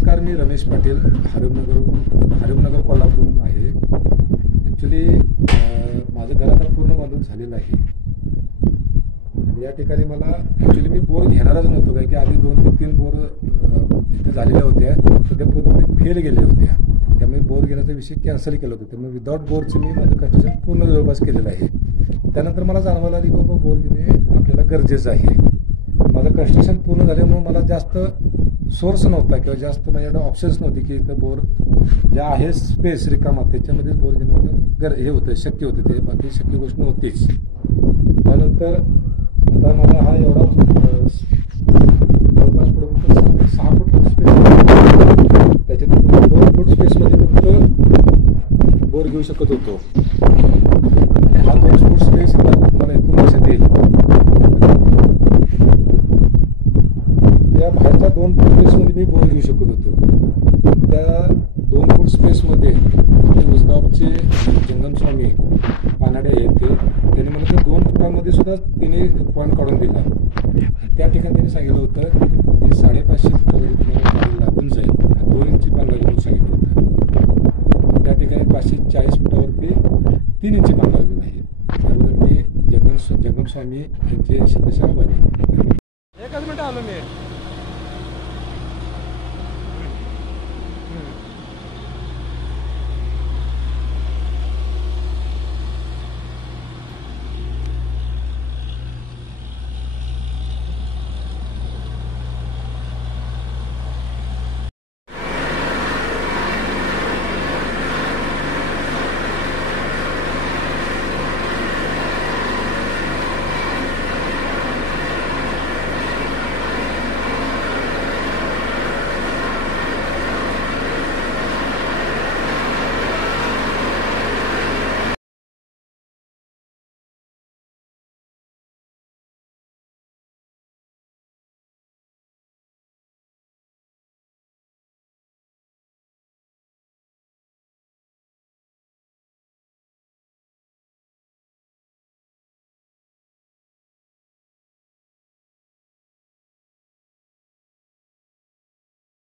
नमस्कार, मी रमेश पाटील हरिमनगर कोल्हापूरहून आहे. ॲक्च्युली माझं घर आता पूर्ण बांधून झालेलं आहे. या ठिकाणी मला ॲक्च्युली मी बोर घेणारच नव्हतो, कारण की आधी 2 ते 3 बोर इथे झालेल्या होत्या, तर त्या पूर्णपणे फेल गेल्या होत्या. त्यामुळे बोर घेण्याचा विषय कॅन्सल केला होता. त्यामुळे विदाऊट बोरचं मी माझं कन्स्ट्रक्शन पूर्ण जवळपास केलेलं आहे. त्यानंतर मला जाणवायला आली बाबा बोर घेणे आपल्याला गरजेचं आहे. माझं कन्स्ट्रक्शन पूर्ण झाल्यामुळे मला जास्त सोर्स नव्हता किंवा जास्त माझ्याकडे ऑप्शन्स नव्हते की इथं बोर ज्या आहे स्पेस रिकामा त्याच्यामध्येच बोर घेणं मला हे होतं, शक्य होतं. ते बाकी शक्य गोष्ट नव्हतीच. त्यानंतर आता माझा हा एवढा जवळपास पुढे 6 फूट स्पेस, त्याच्यात 2 फूट स्पेसमध्ये फक्त बोर घेऊ शकत होतो. आणि हा 2 फूट स्पेस तुम्हाला इथून लक्षात येईल. त्या बाहेरच्या 2 फूट स्पेसमध्ये मी बोर घेऊ शकत होतो. त्या 2 फूट स्पेसमध्ये उसगावचे जंगम स्वामी पानाडे आहेत, त्याने मला त्या 2 फुटामध्ये सुद्धा त्याने पॉईंट काढून दिला. त्या ठिकाणी त्यांनी सांगितलं होतं की 550 फुटावरती तुम्हाला पाणी लागून जाईल, 2 इंची पाणी लागेल म्हणून सांगितलं होतं. त्या ठिकाणी 540 फुटावरती 3 इंची पाणी लागलेलं आहे. त्याबद्दल मी जंगम स्वामी यांचे शतशः आभारी. एकच मिनिट आलो मी.